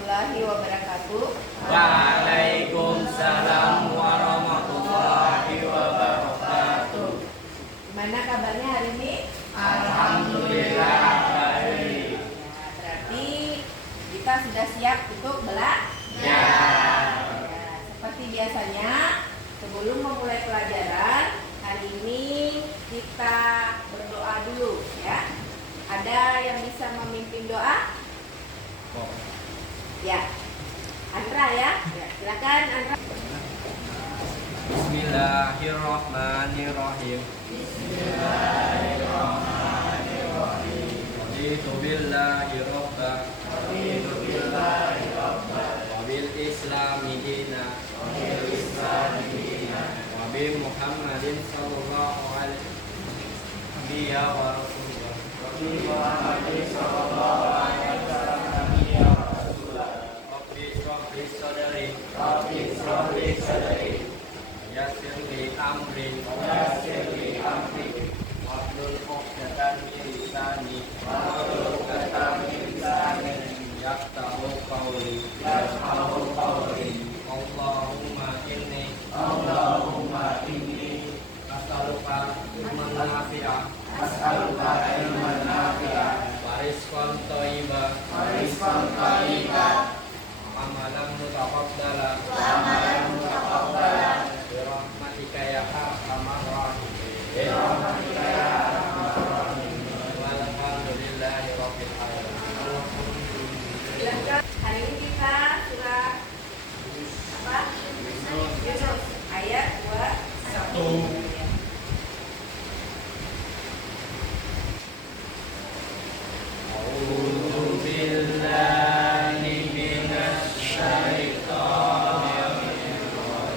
warahmatullahi wabarakatuh. Waalaikumsalam warahmatullahi wabarakatuh. Gimana kabarnya hari ini? Alhamdulillah baik. Nah, berarti kita sudah siap untuk belajar. Ya. Seperti biasanya, sebelum memulai pelajaran, hari ini kita berdoa dulu ya. Ada yang bisa memimpin doa? Ya, Andra ya. Silakan Andra. Bismillahirrahmanirrahim. Raditu billahi rabba wa bil islami dina wa bi Muhammadin sallallahu alaihi wa rasulullah. Rabbi shrah sadri yassir li amri wahlul 'uqdatam min lisani yafqahu qawli. Allahumma inni as'aluka ilman nafi'a wa rizqan thayyiban amalan mutaqabbala bi rahmatika ya arhamar rahimin. Walhamdulillahi rabbil alamin. Silakan. Hari ini kita surah apa? Yunus ayat 21. A'udzu billahi minasy syaithanir rajim.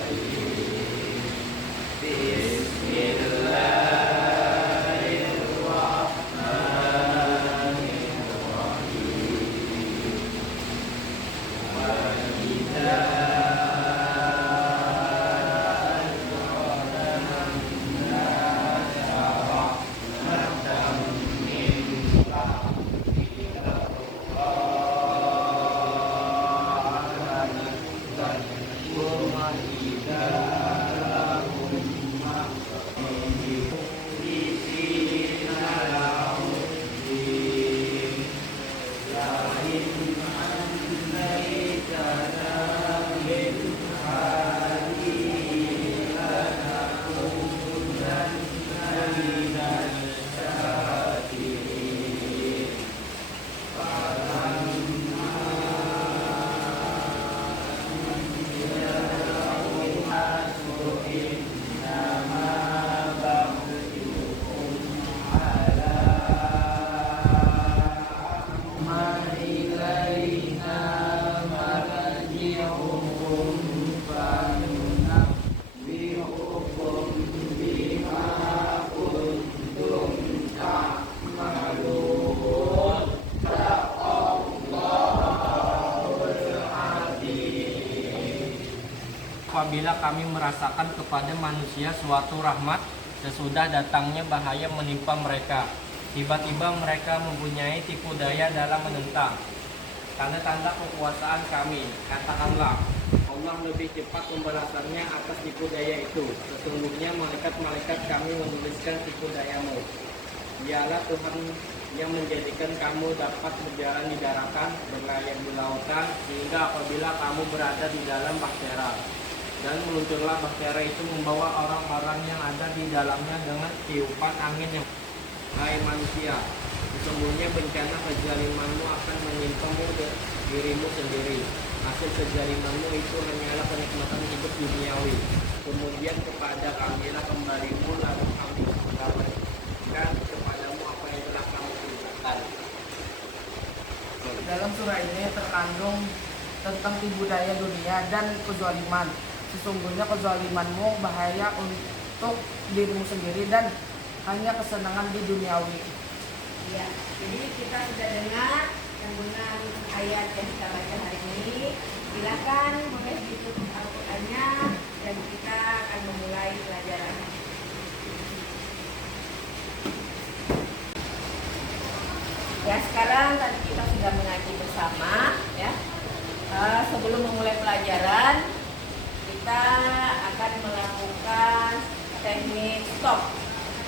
Apabila kami merasakan kepada manusia suatu rahmat sesudah datangnya bahaya menimpa mereka, tiba-tiba mereka mempunyai tipu daya dalam menentang tanda-tanda kekuasaan kami. Katakanlah, Allah lebih cepat pembalasannya atas tipu daya itu. Sesungguhnya malaikat-malaikat kami menuliskan tipu dayamu. Dialah Tuhan yang menjadikan kamu dapat berjalan di daratan, berlayar di lautan, sehingga apabila kamu berada di dalam bahtera, dan melunturlah bahtera itu membawa orang-orang yang ada di dalamnya dengan tiupan angin yang. Hai manusia, sesungguhnya bencana kezalimanmu akan menimpamu dirimu sendiri. Hasil kezalimanmu itu hanyalah kenikmatan hidup duniawi. Kemudian kepada kamilah kembalimu, lalu kami kembalikan kepadamu apa yang telah kamu kerjakan. Dalam surah ini terkandung tentang tipu daya dunia dan kezaliman. Sesungguhnya kezalimanmu bahaya untuk dirimu sendiri dan hanya kesenangan di duniawi. Ya, jadi kita sudah dengar kandungan ayat yang kita baca hari ini. Silakan boleh ditutup Al-Qur'annya dan kita akan memulai pelajaran. Ya, sekarang tadi kita sudah mengaji bersama ya. sebelum memulai pelajaran, kita akan melakukan teknik stop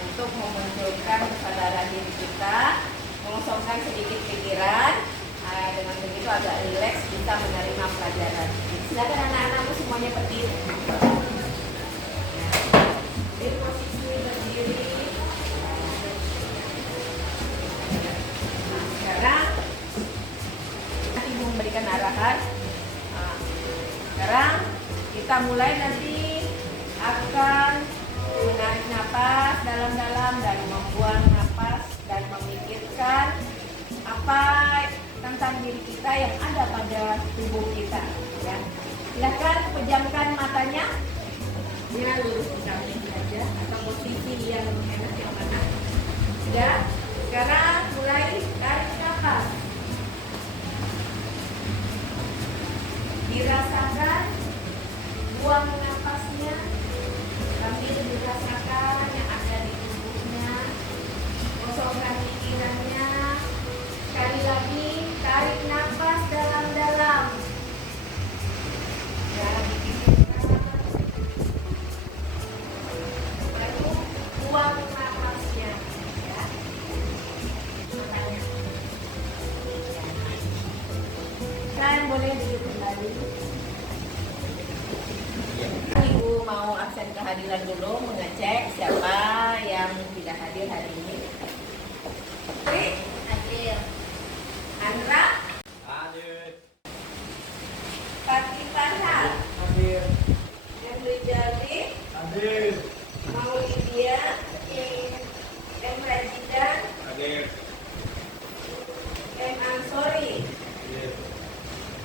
untuk memunculkan kesadaran diri kita, mengosongkan sedikit pikiran. Dengan begitu agak rileks kita menerima pelajaran. Silakan anak-anakku semuanya berdiri. Di posisi berdiri. Nah, sekarang nanti memberikan arahan. Nah, sekarang kita mulai nanti akan menarik napas dalam-dalam dan membuang napas dan memikirkan apa tentang diri kita yang ada pada tubuh kita, ya. Silakan pejamkan matanya, ya, lurus ke samping saja atau posisi yang enak yang mana. Sudah. Sekarang mulai tarik nafas. Dirasakan, buang nafasnya sambil dirasakan yang ada di tubuhnya. Kosongkan pikirannya. Sekali lagi, tarik nafas dalam-dalam. Ya, dipikirkan. Lalu buang nafasnya. Ya. Makanya. Kalian boleh duduk kembali. Ibu mau absen kehadiran dulu, mengecek siapa yang tidak hadir hari ini. Oke, hadir. Andra, Hadir. Fatimah, Hadir. Henry Jaldi, Hadir. Maulidia, M. Rajidan, Hadir. M. Ansori, Hadir.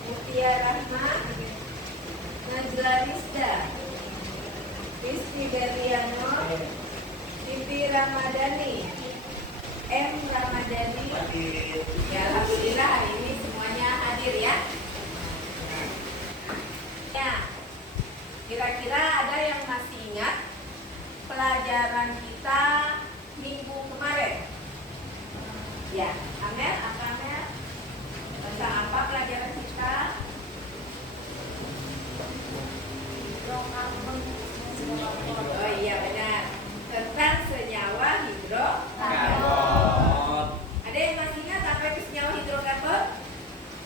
Mutia Rahma, Najla Rizda, Rizky Beriano, Bibi Ramadhani, M. Ramadhani. Ya, alhamdulillah hari ini semuanya hadir ya. Ya, kira-kira ada yang masih ingat pelajaran kita minggu kemarin? Ya, Amel, apa Amel? Tentang apa pelajaran kita? Oh iya benar, tentang senyawa hidrokarbon. Ada yang masih ingat apa itu senyawa hidrokarbon?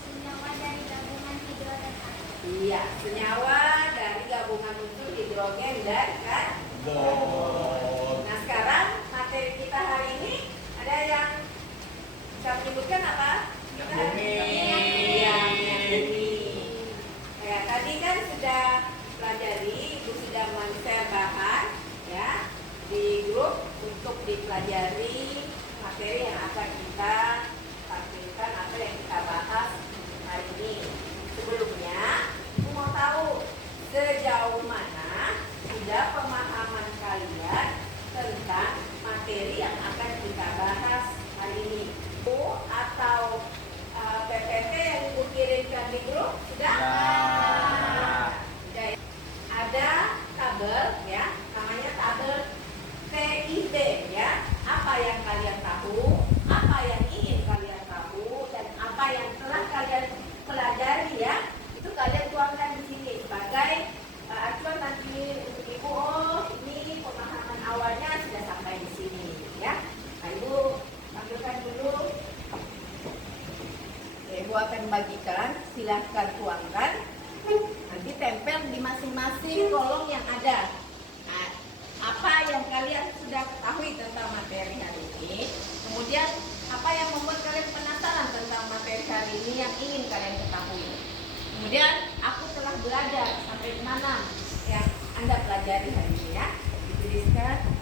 Senyawa dari gabungan hidrogen atom. Iya, senyawa dari gabungan unsur hidrogen dan karbon. Nah sekarang materi kita hari ini ada yang bisa menyebutkan apa? Bumi. Iya, minyak bumi. Ya, tadi kan sudah pelajari, Ibu sudah men-share bahan ya di grup untuk dipelajari materi yang akan kita tampilkan atau yang kita bahas hari ini. Sebelumnya, Ibu mau tahu sejauh mana sudah pemahaman kalian tentang materi yang akan kita bahas hari ini. Bu atau PPT yang Ibu kirimkan di grup sudah? Sudah ya. Ada tabel ya, namanya tabel TID ya. Apa yang kalian tahu, apa yang ingin kalian tahu, dan apa yang telah kalian pelajari ya, itu kalian tuangkan di sini sebagai acuan nanti untuk Ibu. Oh, ini pemahaman awalnya sudah sampai di sini ya. Nah, Ibu tampilkan dulu. Ya, Ibu akan bagikan, silahkan tuangkan. Nanti tempel di masing-masing kolom yang ada. Nah, apa yang kalian sudah ketahui tentang materi hari ini, kemudian apa yang membuat kalian penasaran tentang materi hari ini yang ingin kalian ketahui. Kemudian aku telah belajar sampai mana yang Anda pelajari hari ini ya. Dituliskan.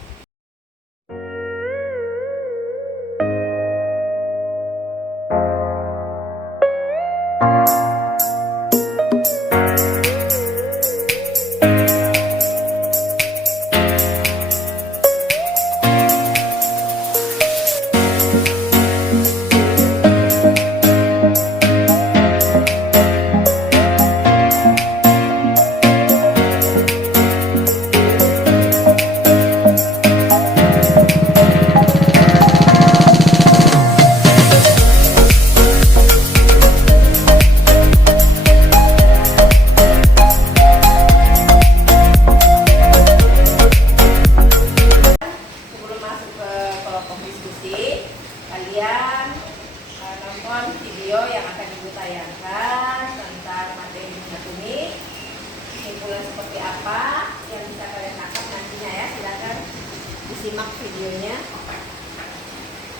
simak videonya.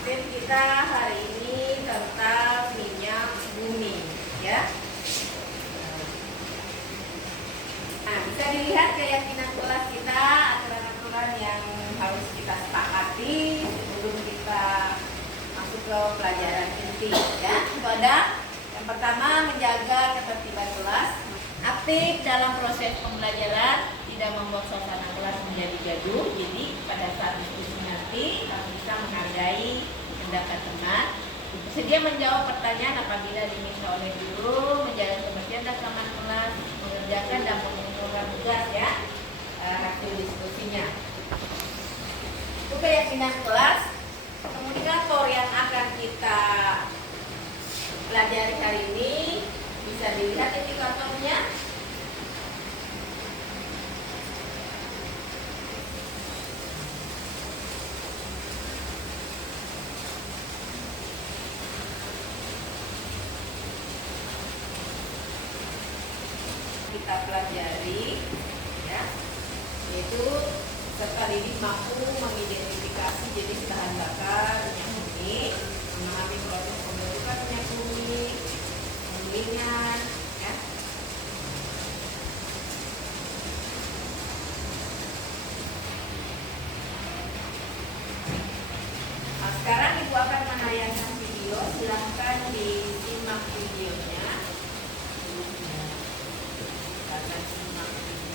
Tema kita hari ini tentang minyak bumi, ya. Nah, bisa dilihat keyakinan kelas kita, aturan-aturan yang harus kita sepakati sebelum kita masuk ke pelajaran inti, ya. Itu ada yang pertama, menjaga ketertiban kelas, aktif dalam proses pembelajaran, tidak membuat suasana kelas menjadi gaduh. Jadi pada saat diskusi nanti harus bisa menghargai pendapat teman, bersedia menjawab pertanyaan apabila diminta oleh guru, menjaga kebersihan dan keamanan kelas, mengerjakan dan mengumpulkan tugas, ya, hasil diskusinya. Itu keyakinan kelas. Komunikator yang akan kita pelajari hari ini bisa dilihat indikatornya. Kita pelajari, ya, yaitu peserta didik mampu mengidentifikasi jenis bahan bakar minyak bumi, memahami proses pembentukan minyak bumi, penggilingan, ya. Nah, sekarang Ibu akan menayangkan video, silahkan disimak videonya. Silahkan simak video.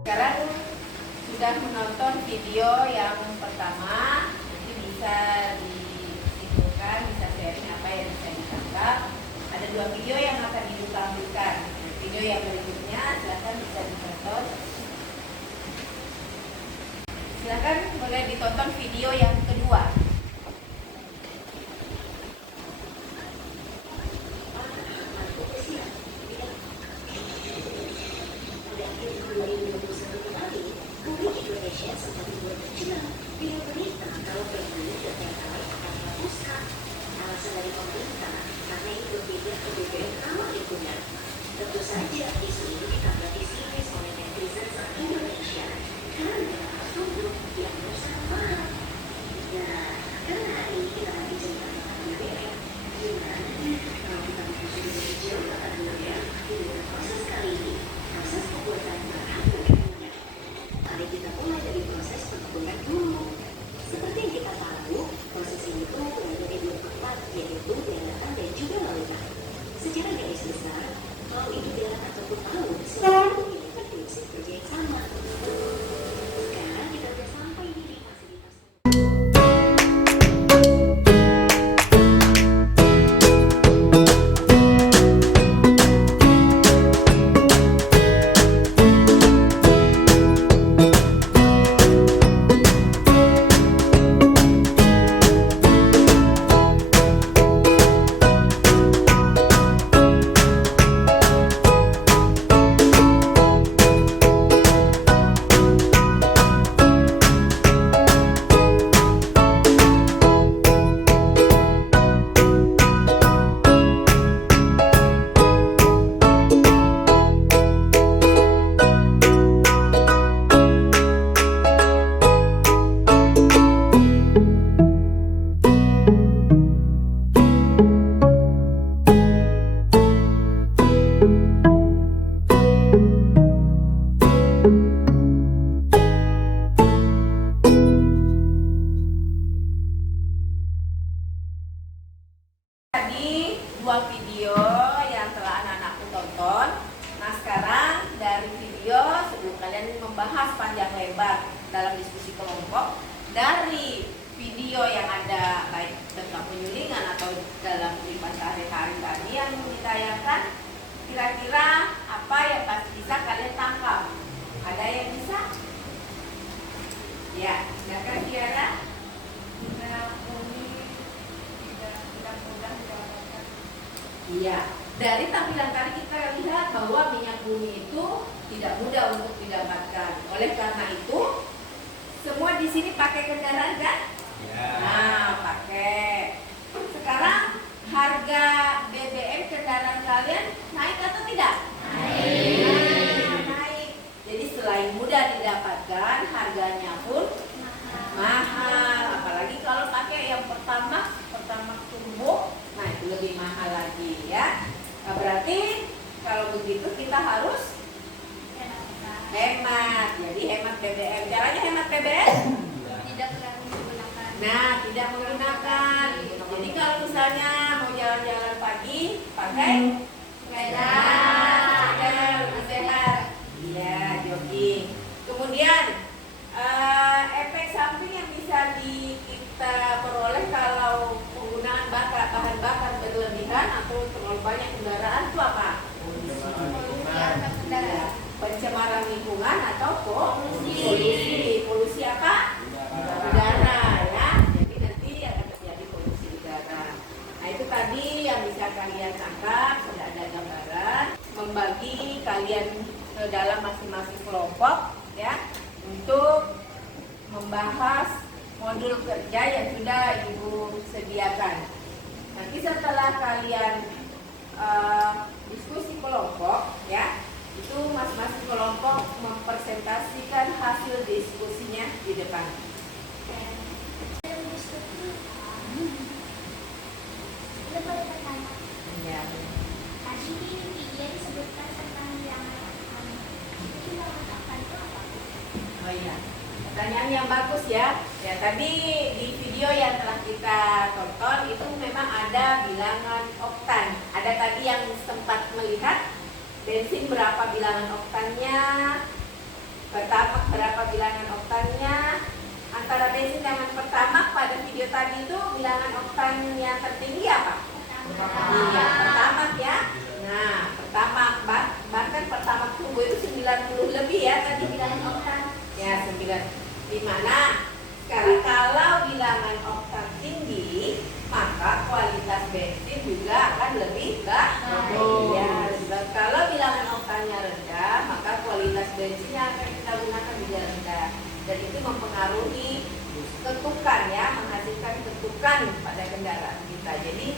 Sekarang sudah menonton video yang pertama, nanti bisa disimpulkan, bisa sharing apa yang bisa ditangkap. Ada 2 video yang akan Ibu tampilkan. Video yang berikutnya silakan bisa ditonton. Silakan boleh ditonton video yang kedua. Tentu saja isu ini ditanggapi serius oleh netizen se-Indonesia karena sungguh yang bersama. Nah, karena hari ini kita lagi cerita tentang BBM, gimana kalau kita mengusung kecil tentang BBM di dalam proses kali ini, proses pembuatan bahan bakar minyak. Mari kita mulai dari proses pengebunan dulu. Seperti yang kita tahu, proses ini pun melalui 2 tempat, yaitu daratan dan juga lautan. Secara garis besar, mau itu darat ataupun laut, selalu memiliki prinsip kerja yang sama. Sekarang kita sudah sampai di fasilitas. membahas panjang lebar dalam diskusi kelompok dari video video yang ada baik tentang penyulingan atau dalam kehidupan sehari-hari tadi yang ditayangkan, kira-kira apa yang pasti bisa kalian tangkap? Ada yang bisa? Ya, silakan Tiara. Iya, dari tampilan tadi kita lihat bahwa minyak bumi itu tidak mudah untuk didapatkan. Oleh karena itu, semua di sini pakai kendaraan kan? Ya. Nah, pakai. Sekarang harga BBM kendaraan kalian naik atau tidak? Naik. Jadi selain mudah didapatkan, harganya pun mahal. Apalagi kalau pakai yang pertama turbo, nah itu lebih mahal lagi ya. Nah, berarti kalau begitu kita harus hemat. Jadi hemat BBM. Caranya hemat BBM? Tidak terlalu menggunakan. Nah, tidak menggunakan. Jadi kalau misalnya mau jalan-jalan pagi, pakai sepeda, lebih sehat. Iya, jogging. Kemudian efek samping yang bisa kita peroleh kalau penggunaan bahan bakar berlebihan atau terlalu banyak kendaraan itu apa? Pencemaran lingkungan atau polusi apa? Udara ya. Jadi nanti akan terjadi polusi udara. Nah itu tadi yang bisa kalian tangkap, sudah ada gambaran. Membagi kalian ke dalam masing-masing kelompok ya untuk membahas modul kerja yang sudah Ibu sediakan. Nanti setelah kalian diskusi kelompok ya, itu masing-masing kelompok mempresentasikan hasil diskusinya di depan. Ya. Tadi di video disebutkan tentang bilangan angka. Bilangan angka itu apa? Oh iya, pertanyaan yang bagus ya. Ya tadi di video yang telah kita tonton itu memang ada bilangan oktan. Ada tadi yang sempat melihat bensin berapa bilangan oktannya, pertamax berapa bilangan oktannya. Antara bensin dengan pertamax pada video tadi itu bilangan oktan yang tertinggi apa? Iya, pertamax ya. Nah, pertamax bahkan pertamax turbo itu 90 lebih ya tadi bilangan oktan. Ya, 9. Di mana sekarang kalau bilangan oktan tinggi, maka kualitas bensin juga akan lebih bagus. Ya, kalau bilangan oktannya rendah, maka kualitas bensin yang akan kita gunakan juga rendah. Dan itu mempengaruhi ketukan ya, menghasilkan ketukan pada kendaraan kita. Jadi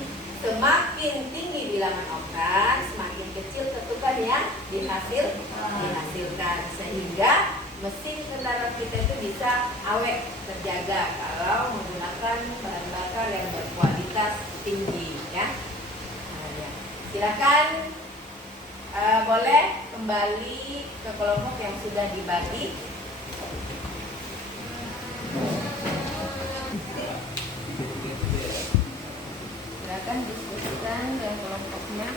semakin tinggi bilangan oktan, semakin kecil ketukan yang dihasilkan, sehingga mesin kendaraan kita itu bisa awet, terjaga kalau menggunakan bahan bakar yang berkualitas tinggi ya. Nah, ya. Silakan boleh kembali ke kelompok yang sudah dibagi. Silakan diskusikan dengan kelompoknya.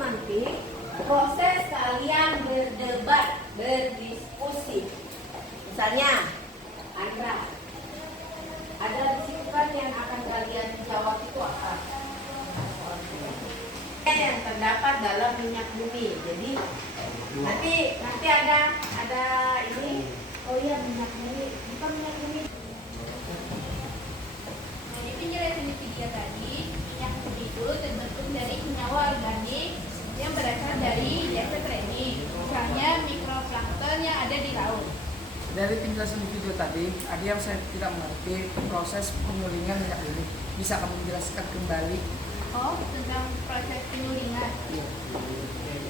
Nanti proses kalian berdebat, berdiskusi. Misalnya, Andra, ada bisikan yang akan kalian jawab itu apa? Yang terdapat dalam minyak bumi. Jadi nanti ada ini. Oh iya, minyak bumi. Bukan minyak bumi. Nah, ini penjelasan di video tadi, minyak bumi itu terbentuk dari senyawa organik yang berasal dari jasa training, misalnya mikroplankton yang ada di laut. Dari penjelasan video tadi, ada yang saya tidak mengerti proses penyulingan minyak bumi. Bisa kamu jelaskan kembali? Oh, tentang proses penyulingan. Iya.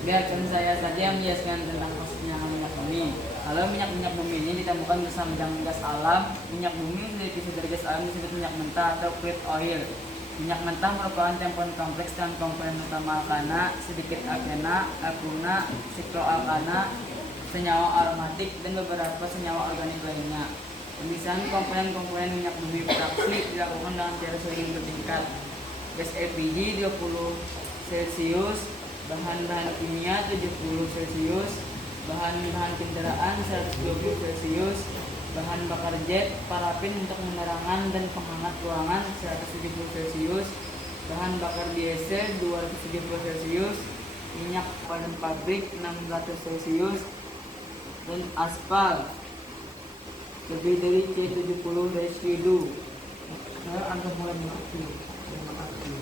Biarkan saya saja menjelaskan tentang prosesnya minyak bumi. Kalau minyak bumi ini ditemukan bersama dengan gas alam, minyak bumi disebut dari gas alam disebut minyak mentah atau crude oil. Minyak mentah merupakan campuran kompleks dan komponen utama alkana, sedikit alkena, alkuna, sikloalkana, senyawa aromatik, dan beberapa senyawa organik lainnya. Pemisahan komponen-komponen minyak bumi fraksi dilakukan dengan cara sering bertingkat. Gas LPG 20 Celcius, bahan-bahan kimia 70 Celcius, bahan-bahan kendaraan 120 Celcius, bahan bakar jet, parafin untuk penerangan dan penghangat ruangan 170 Celcius, bahan bakar diesel 270 Celcius, minyak padam pabrik 600 Celcius, dan aspal lebih dari C70 residu. Saya anggap mulai mengerti. Terima kasih.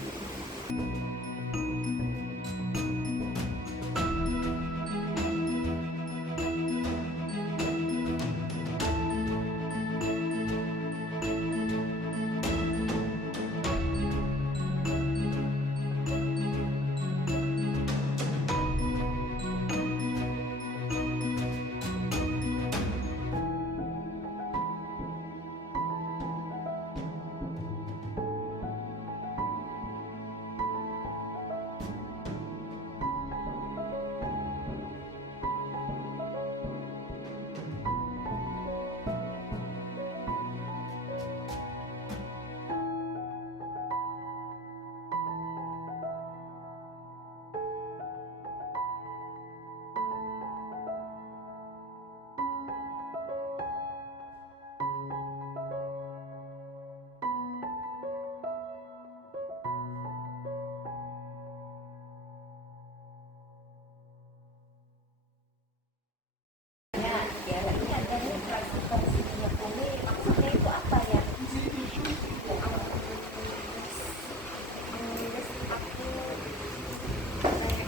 Ya, ini ada nih fraksi minyak bumi, maksudnya itu apa ya?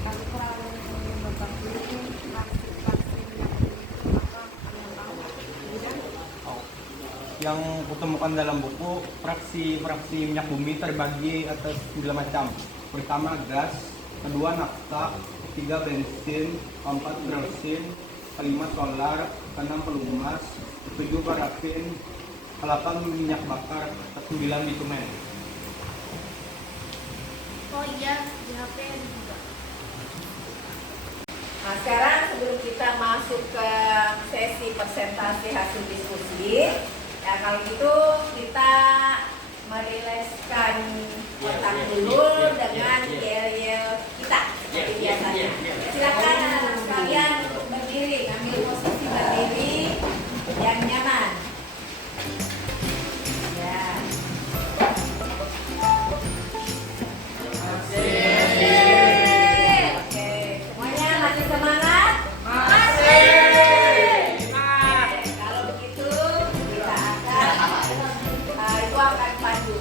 Kami kurang mengetahui fraksi minyak bumi apa kalian tahu? Yang kutemukan dalam buku, fraksi minyak bumi terbagi atas 9 macam. Pertama gas, kedua nafta, ketiga bensin, keempat kerosene, kelima solar, keenam pelumas, ketujuh parafin, ke-8 minyak bakar, ke-9 bitumen. Oh iya, di HP juga. Nah, sekarang sebelum kita masuk ke sesi presentasi hasil diskusi, ya kalau gitu kita meriliskan otak dulu dengan yel-yel kita seperti biasanya. Silakan anak-anak sekalian untuk berdiri, ambil posisi berdiri yang nyaman. Ya. Oke, semuanya masih semangat? Kalau begitu kita akan ibu akan pandu.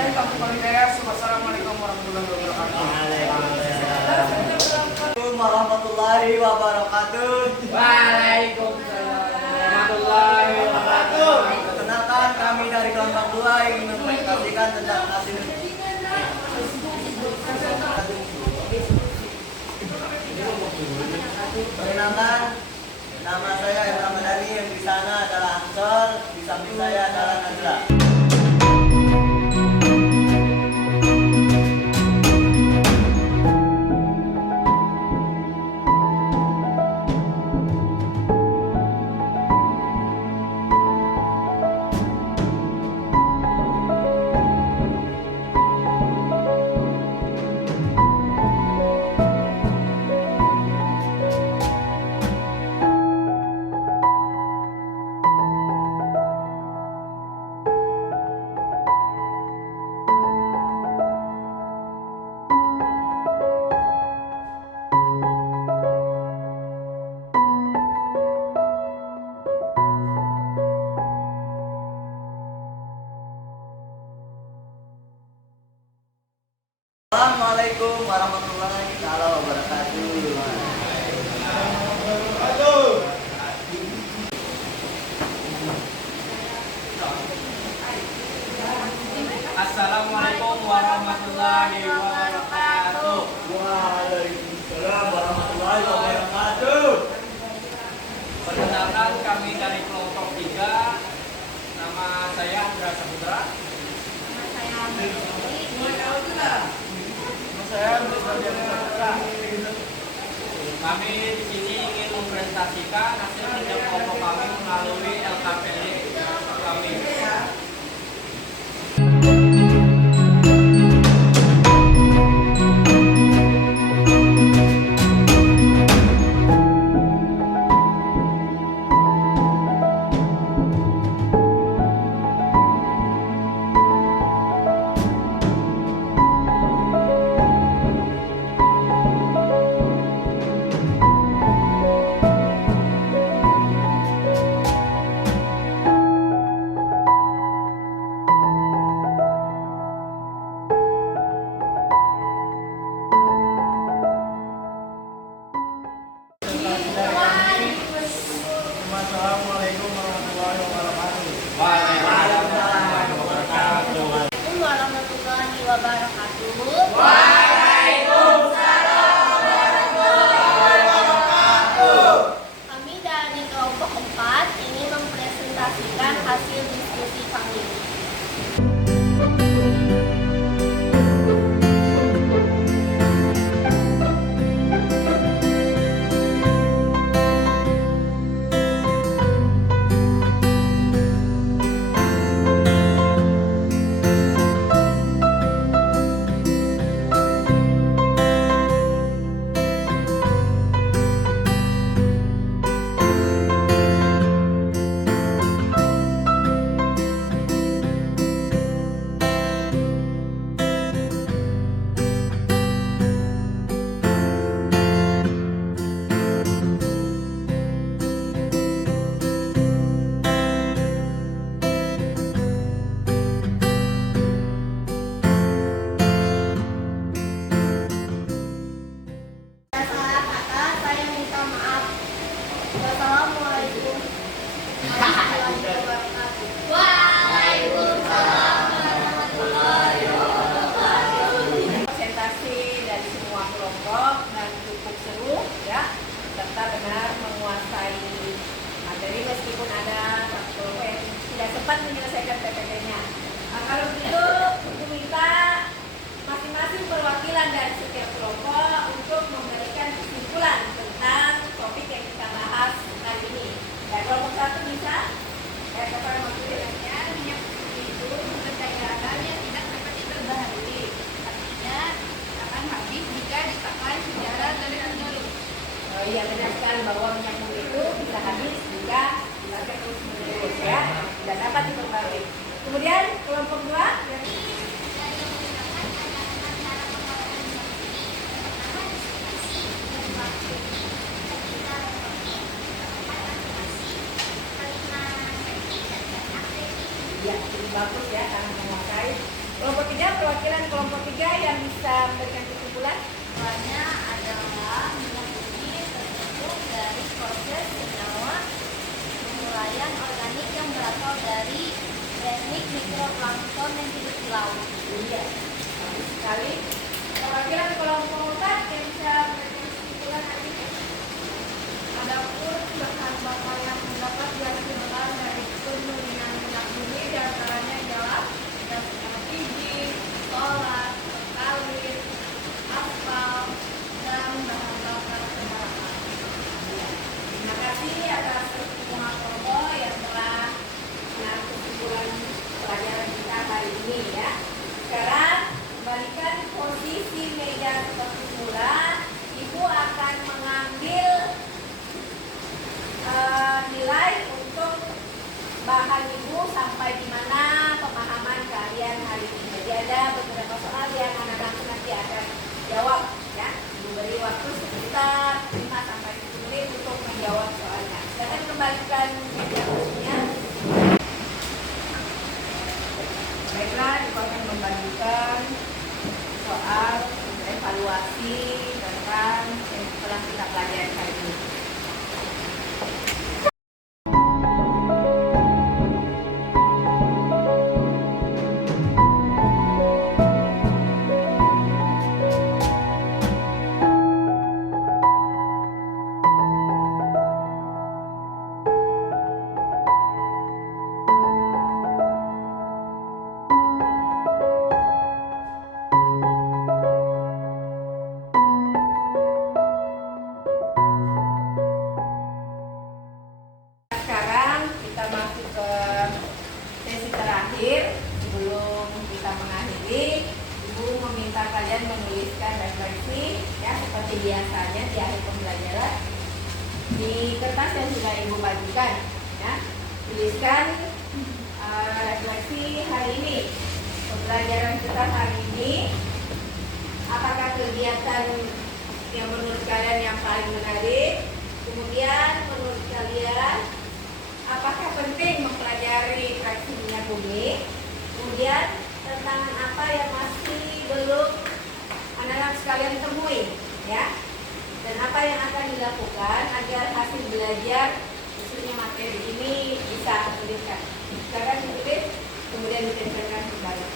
Saya Kampung Hidayat. Wassalamualaikum warahmatullahi wabarakatuh. Assalamualaikum warahmatullahi wabarakatuh. Waalaikumsalam warahmatullahi wabarakatuh. Perkenalkan, kami dari kelompok 2 ingin mempresentasikan tentang hasil perkenalkan, nama saya Imran Madani, yang di sana adalah Ansol, di samping saya adalah Najla. Assalamualaikum warahmatullahi wabarakatuh. Assalamualaikum warahmatullahi wabarakatuh. Waalaikumsalam warahmatullahi wabarakatuh. Perkenalkan, kami dari kelompok 3. Nama saya Andra Saputra. Kami di sini ingin mempresentasikan hasil kerja kelompok kami melalui LKPD kami. Assalamualaikum warahmatullahi wabarakatuh. Waalaikumsalam wabarakatuh. Assalamualaikum warahmatullahi wabarakatuh. Kami dari kelompok 4 ingin mempresentasikan hasil diskusi kami. Salah kata, saya minta maaf. Wassalamualaikum warahmatullahi wabarakatuh. Waalaikumsalam warahmatullahi wabarakatuh. Presentasi dari semua kelompok dan cukup seru ya, serta benar menguasai materi meskipun ada satu kelompok yang tidak sempat menyelesaikan PPT-nya. Nah, kalau begitu, aku minta masing-masing perwakilan dari setiap kelompok untuk memberikan kesimpulan tentang topik yang kita bahas hari ini. Ya, kelompok 1 bisa? Ya, siapa yang mau Sebenarnya minyak bumi itu cairan yang tidak dapat diperbaharui. Artinya akan habis jika dipakai secara terus-menerus. Oh iya, benar sekali bahwa minyak bumi itu bisa habis jika dipakai terus-menerus ya, tidak dapat diperbarui. Kemudian kelompok 2 ya, lebih bagus ya karena menguasai. Kelompok 3 perwakilan kelompok 3 yang bisa memberikan kesimpulan? Soalnya adalah minyak bumi terbentuk dari proses senyawa penguraian organik yang berasal dari teknik mikroplankton yang hidup di laut. Iya, bagus sekali. Perwakilan kelompok 4 yang bisa memberikan kesimpulan hari ini? Adapun bahan bakar yang dapat dihasilkan dari penurunan minyak bumi diantaranya adalah gas LPG, solar, sawit, aspal, dan bahan bakar kendaraan. Terima kasih atas semua kelompok yang telah mengambil kesimpulan pelajaran kita hari ini ya. Sekarang kembalikan posisi meja seperti semula. Ibu akan mengambil nilai untuk bahan ibu sampai di mana pemahaman kalian hari ini. Jadi ada beberapa soal yang anak-anak nanti akan jawab ya. Ibu beri waktu sekitar 5 sampai 10 menit untuk menjawab soalnya. Silakan kembalikan meja kursinya. Baiklah, ibu akan membagikan soal evaluasi tentang yang telah kita pelajari hari ini. Sekarang kita masuk ke sesi terakhir. Sebelum kita mengakhiri, Ibu meminta kalian menuliskan refleksi ya seperti biasanya di akhir pembelajaran di kertas yang sudah Ibu bagikan ya. Tuliskan refleksi hari ini. Pembelajaran kita hari ini, apakah kegiatan yang menurut kalian yang paling menarik? Kemudian menurut kalian apakah penting mempelajari fraksi minyak bumi? Kemudian tantangan apa yang masih belum anak-anak sekalian temui ya? Dan apa yang akan dilakukan agar hasil belajar khususnya materi ini bisa dituliskan? Silakan ditulis, kemudian ditempelkan kembali.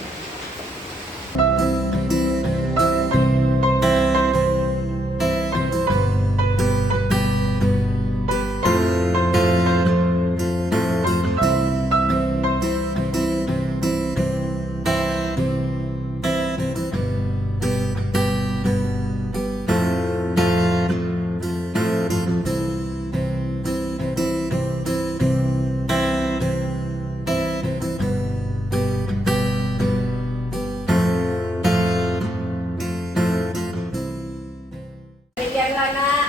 Demikianlah nak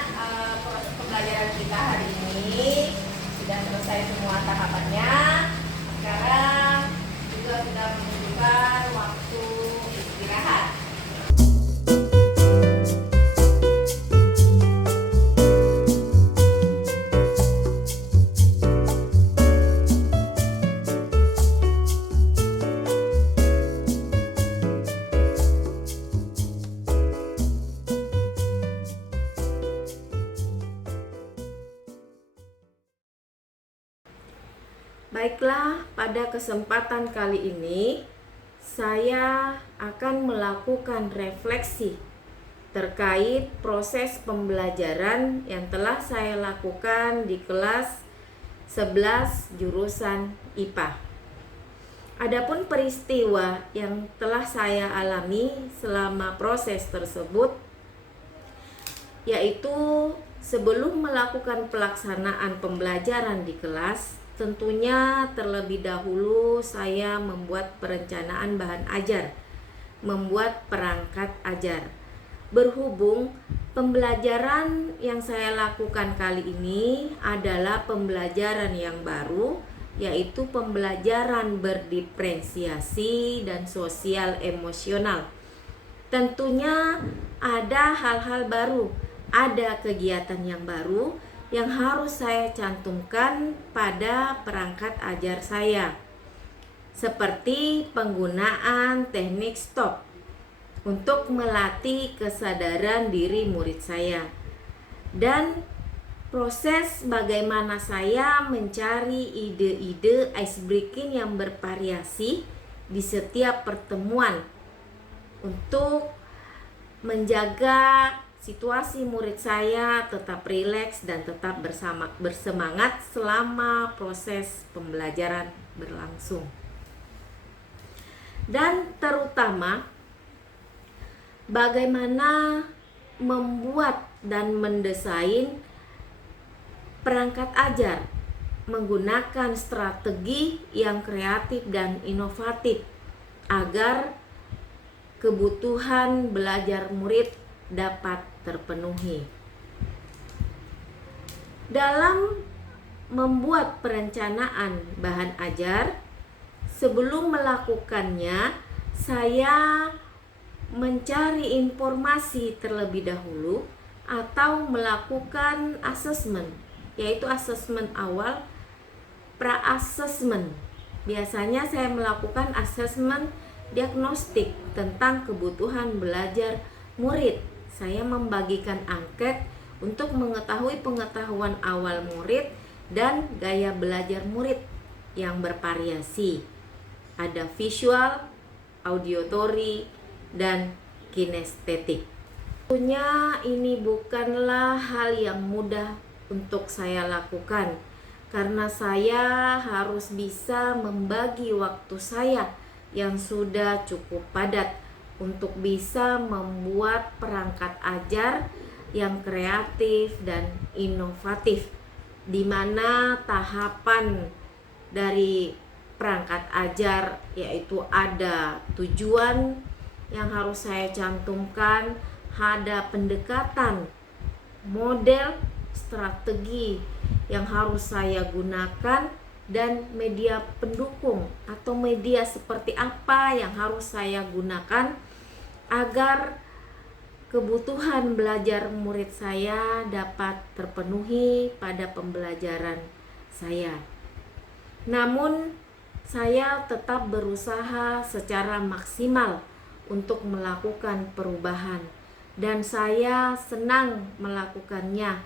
proses pembelajaran kita hari ini sudah selesai semua tahapannya. Sekarang juga sudah menunjukkan waktu istirahat. Baiklah, pada kesempatan kali ini saya akan melakukan refleksi terkait proses pembelajaran yang telah saya lakukan di kelas 11 jurusan IPA. Adapun peristiwa yang telah saya alami selama proses tersebut yaitu sebelum melakukan pelaksanaan pembelajaran di kelas, tentunya terlebih dahulu saya membuat perencanaan bahan ajar, membuat perangkat ajar. Berhubung pembelajaran yang saya lakukan kali ini adalah pembelajaran yang baru, yaitu pembelajaran berdiferensiasi dan sosial emosional. Tentunya ada hal-hal baru, ada kegiatan yang baru yang harus saya cantumkan pada perangkat ajar saya. seperti penggunaan teknik stop untuk melatih kesadaran diri murid saya, dan proses bagaimana saya mencari ide-ide ice breaking yang bervariasi di setiap pertemuan untuk menjaga situasi murid saya tetap rileks dan tetap bersemangat selama proses pembelajaran berlangsung. Dan terutama bagaimana membuat dan mendesain perangkat ajar menggunakan strategi yang kreatif dan inovatif agar kebutuhan belajar murid dapat terpenuhi. Dalam membuat perencanaan bahan ajar, sebelum melakukannya, saya mencari informasi terlebih dahulu atau melakukan asesmen, yaitu asesmen awal, pra-asesmen. Biasanya saya melakukan asesmen diagnostik tentang kebutuhan belajar murid. Saya membagikan angket untuk mengetahui pengetahuan awal murid dan gaya belajar murid yang bervariasi. Ada visual, auditory, dan kinestetik. Tentunya ini bukanlah hal yang mudah untuk saya lakukan, karena saya harus bisa membagi waktu saya yang sudah cukup padat untuk bisa membuat perangkat ajar yang kreatif dan inovatif, di mana tahapan dari perangkat ajar yaitu ada tujuan yang harus saya cantumkan, ada pendekatan, model, strategi yang harus saya gunakan, dan media pendukung atau media seperti apa yang harus saya gunakan agar kebutuhan belajar murid saya dapat terpenuhi pada pembelajaran saya. Namun saya tetap berusaha secara maksimal untuk melakukan perubahan, dan saya senang melakukannya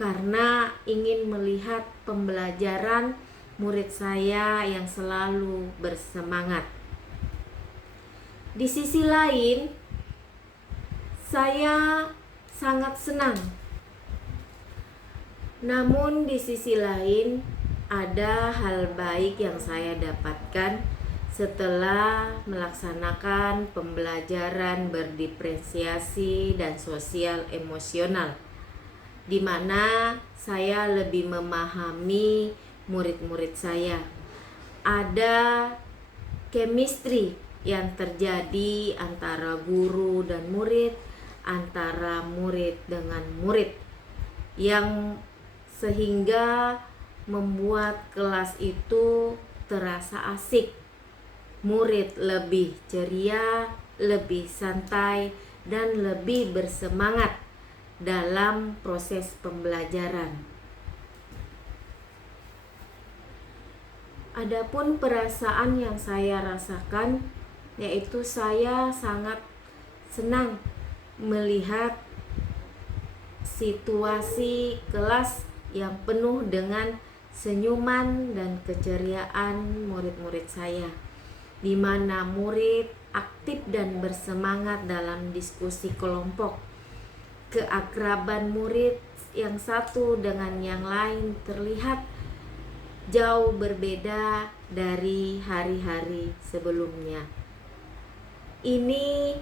karena ingin melihat pembelajaran murid saya yang selalu bersemangat. Di sisi lain, saya sangat senang. Namun di sisi lain, ada hal baik yang saya dapatkan setelah melaksanakan pembelajaran berdiferensiasi dan sosial emosional, di mana saya lebih memahami murid-murid saya. Ada chemistry yang terjadi antara guru dan murid, antara murid dengan murid, yang sehingga membuat kelas itu terasa asik. Murid lebih ceria, lebih santai, dan lebih bersemangat dalam proses pembelajaran. Adapun perasaan yang saya rasakan, yaitu saya sangat senang melihat situasi kelas yang penuh dengan senyuman dan keceriaan murid-murid saya, di mana murid aktif dan bersemangat dalam diskusi kelompok. Keakraban murid yang satu dengan yang lain terlihat jauh berbeda dari hari-hari sebelumnya. Ini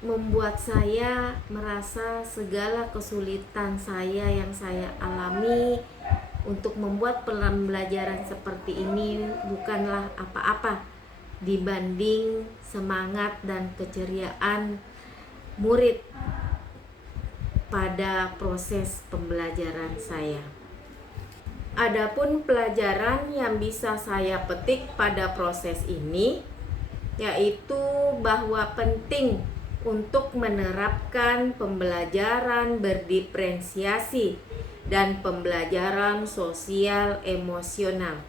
membuat saya merasa segala kesulitan saya yang saya alami untuk membuat pembelajaran seperti ini bukanlah apa-apa dibanding semangat dan keceriaan murid pada proses pembelajaran saya. Adapun pelajaran yang bisa saya petik pada proses ini, yaitu bahwa penting untuk menerapkan pembelajaran berdiferensiasi dan pembelajaran sosial emosional,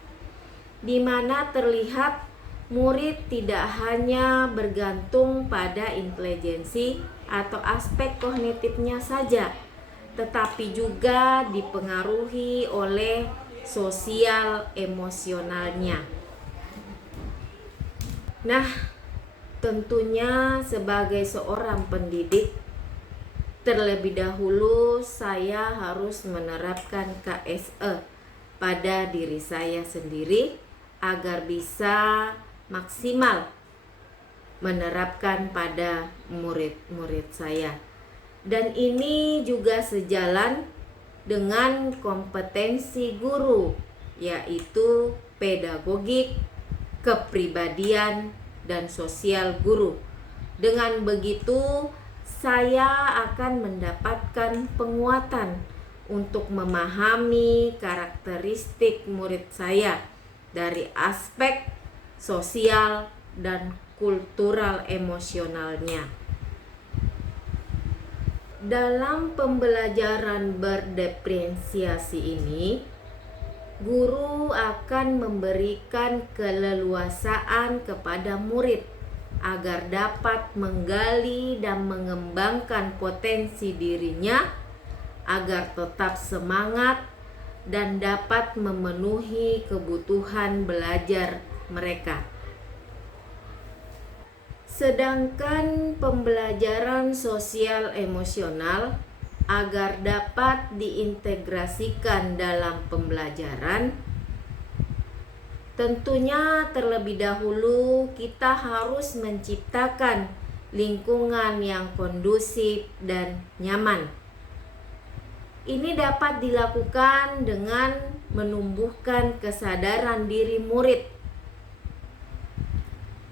di mana terlihat murid tidak hanya bergantung pada intelijensi atau aspek kognitifnya saja, tetapi juga dipengaruhi oleh sosial emosionalnya. Nah, tentunya sebagai seorang pendidik, terlebih dahulu saya harus menerapkan KSE pada diri saya sendiri agar bisa maksimal menerapkan pada murid-murid saya. Dan ini juga sejalan dengan kompetensi guru, yaitu pedagogik, kepribadian, dan sosial guru. Dengan begitu, saya akan mendapatkan penguatan untuk memahami karakteristik murid saya dari aspek sosial dan kultural emosionalnya. Dalam pembelajaran berdiferensiasi ini, guru akan memberikan keleluasaan kepada murid agar dapat menggali dan mengembangkan potensi dirinya agar tetap semangat dan dapat memenuhi kebutuhan belajar mereka. Sedangkan pembelajaran sosial emosional agar dapat diintegrasikan dalam pembelajaran, tentunya terlebih dahulu kita harus menciptakan lingkungan yang kondusif dan nyaman. Ini dapat dilakukan dengan menumbuhkan kesadaran diri murid,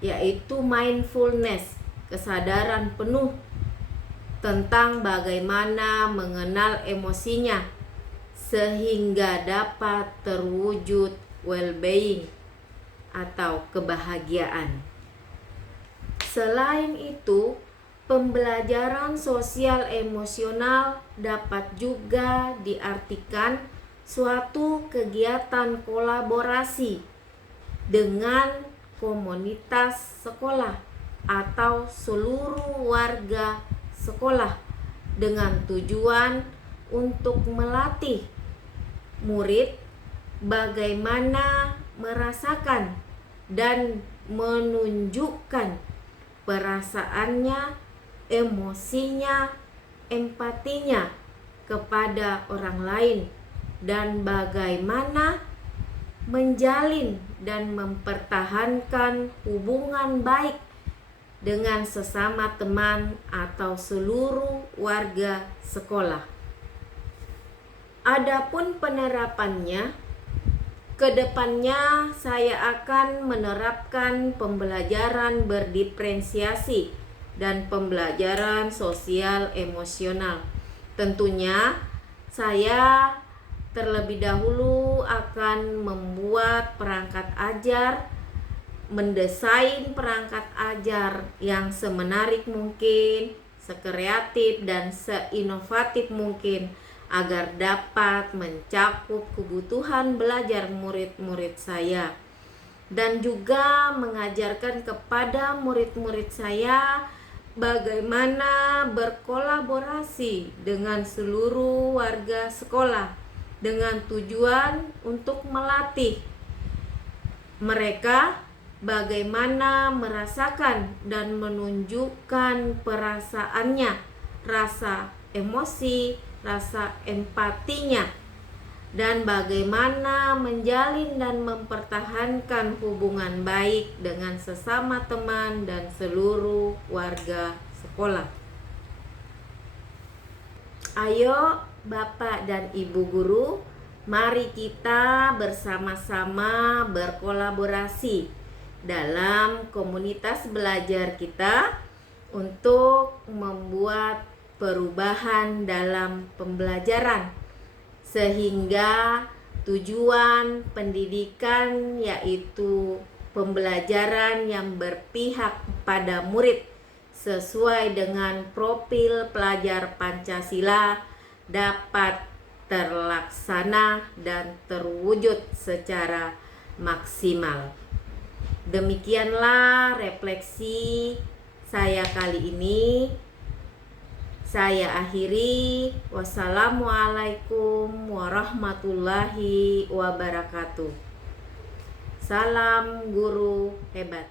yaitu mindfulness, kesadaran penuh tentang bagaimana mengenal emosinya sehingga dapat terwujud well-being atau kebahagiaan. Selain itu, pembelajaran sosial emosional dapat juga diartikan suatu kegiatan kolaborasi dengan komunitas sekolah atau seluruh warga sekolah dengan tujuan untuk melatih murid bagaimana merasakan dan menunjukkan perasaannya, emosinya, empatinya kepada orang lain, dan bagaimana menjalin dan mempertahankan hubungan baik dengan sesama teman atau seluruh warga sekolah. Adapun penerapannya, kedepannya saya akan menerapkan pembelajaran berdiferensiasi dan pembelajaran sosial emosional. Tentunya saya terlebih dahulu akan membuat perangkat ajar, mendesain perangkat ajar yang semenarik mungkin, sekreatif dan seinovatif mungkin agar dapat mencakup kebutuhan belajar murid-murid saya, dan juga mengajarkan kepada murid-murid saya bagaimana berkolaborasi dengan seluruh warga sekolah dengan tujuan untuk melatih mereka bagaimana merasakan dan menunjukkan perasaannya, rasa emosi, rasa empatinya, dan bagaimana menjalin dan mempertahankan hubungan baik dengan sesama teman dan seluruh warga sekolah. Ayo Bapak dan Ibu guru, mari kita bersama-sama berkolaborasi dalam komunitas belajar kita untuk membuat perubahan dalam pembelajaran sehingga tujuan pendidikan yaitu pembelajaran yang berpihak pada murid sesuai dengan profil pelajar Pancasila dapat terlaksana dan terwujud secara maksimal. Demikianlah refleksi saya kali ini. Saya akhiri. Wassalamualaikum warahmatullahi wabarakatuh. Salam guru hebat.